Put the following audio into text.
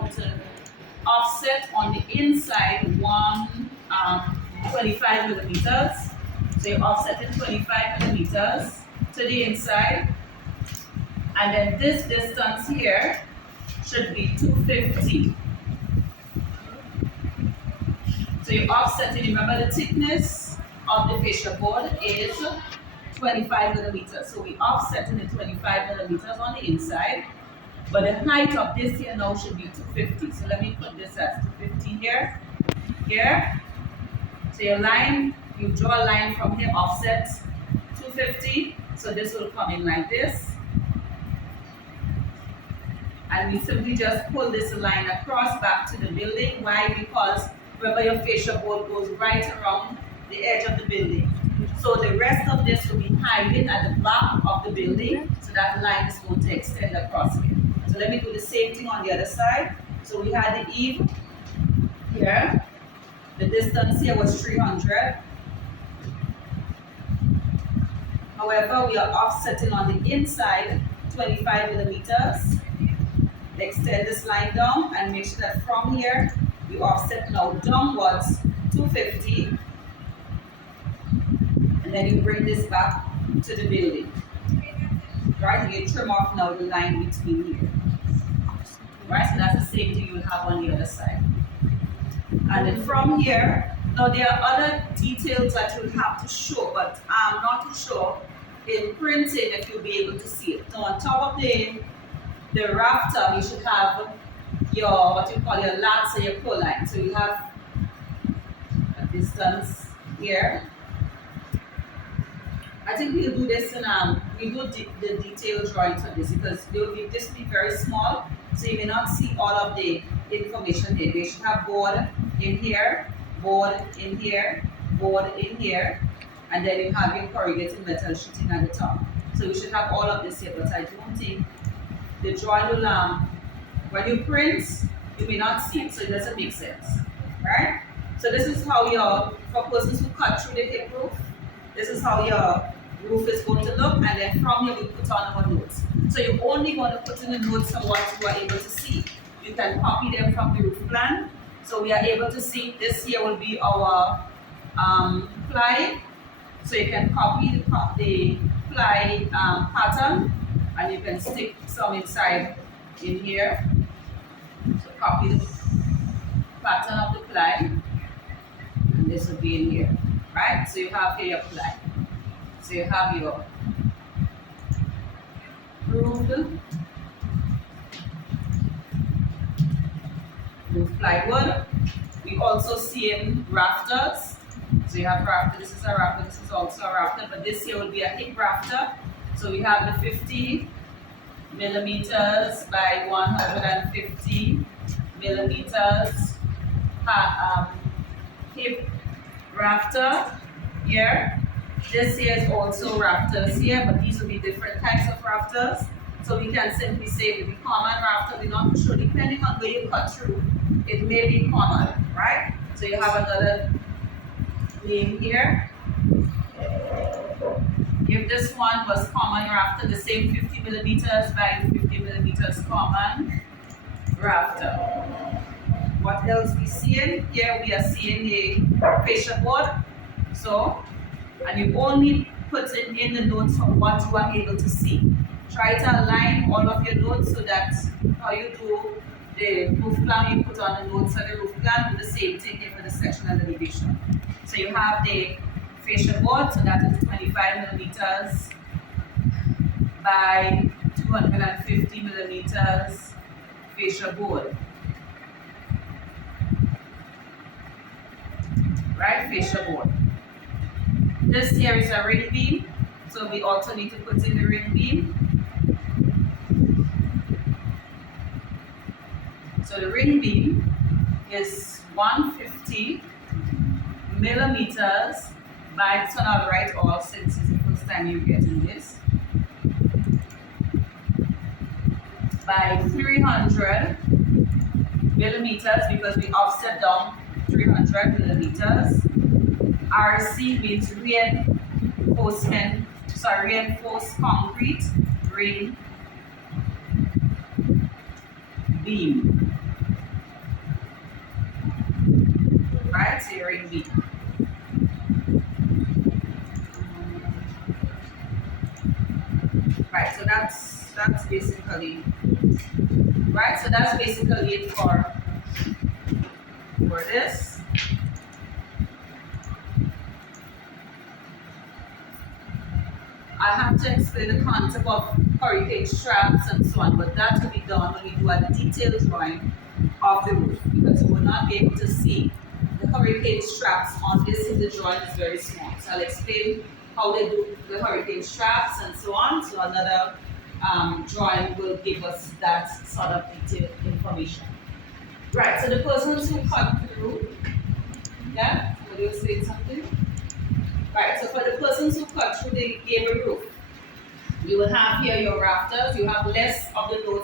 going to offset on the inside 25 millimeters. So you're offsetting 25 millimeters to the inside. And then this distance here should be 250. So you're offsetting, remember the thickness of the fascia board is 25 millimeters. So we're offsetting the 25 millimeters on the inside. But the height of this here now should be 250. So let me put this as 250 here. Here. So your line, you draw a line from here, offset 250. So this will come in like this. And we simply just pull this line across back to the building. Why? Because remember your fascia board goes right around the edge of the building. So the rest of this will be hiding at the back of the building, so that line is going to extend across here. So let me do the same thing on the other side. So we had the eave here. The distance here was 300. However, we are offsetting on the inside 25 millimeters. Extend this line down and make sure that from here you offset now downwards 250, and then you bring this back to the building. Right, and you trim off now the line between here. Right, so that's the same thing you'll have on the other side. And then from here, now there are other details that you'll have to show, but I'm not too sure in printing if you'll be able to see it. So on top of the rafter, you should have your, what you call your lats and your pull line. So you have a distance here. I think we'll do this in, we do the detailed drawings of this because this will be very small, so you may not see all of the information here. You should have board in here, board in here, board in here, and then you have your corrugated metal sheeting at the top. So you should have all of this here, but I don't think the drawing will, when you print, you may not see it, so it doesn't make sense, right? So this is how your, for persons who cut through the hip roof, this is how your roof is going to look, and then from here we put on our notes. So you're only going to put in the notes of what you are able to see. You can copy them from the roof plan. So we are able to see this here will be our ply. So you can copy the ply pattern, and you can stick some inside in here. So copy the pattern of the ply, and this will be in here, right? So you have here your ply. So you have your roof plywood. We also see in rafters. So you have rafter, this is a rafter, this is also a rafter, but this here will be a hip rafter. So we have the 50 millimeters by 150 millimeters hip rafter here. This here is also rafters here, but these will be different types of rafters. So we can simply say the common rafter, we're not sure, depending on where you cut through, it may be common, right? So you have another name here. If this one was common rafter, the same 50 millimeters by 50 millimeters common rafter. What else we seeing? Here we are seeing the fascia board. So, and you only put in the notes from what you are able to see. Try to align all of your notes so that how you do the roof plan, you put on the notes of the roof plan, do the same thing here for the sectional elevation. So you have the fascia board, so that is 25 millimeters by 250 millimeters fascia board. Right, fascia board. This here is a ring beam, so we also need to put in the ring beam. So the ring beam is 150 millimeters by, so now I'll write all since it's the first time you're getting this, by 300 millimeters because we offset down 300 millimeters. RC means reinforced concrete ring beam. so you're in B. Right, so that's basically right. So that's basically it for this. I have to explain the concept of hurricane straps and so on, but that will be done when we do a detailed drawing of the roof, because you will not be able to see the hurricane straps on this in the drawing is very small. So I'll explain how they do the hurricane straps and so on. So another drawing will give us that sort of detailed information. Right, so the persons who cut through, yeah, somebody was saying something? Right, so for the persons who cut through the gable roof, you will have here your rafters, you have less of the load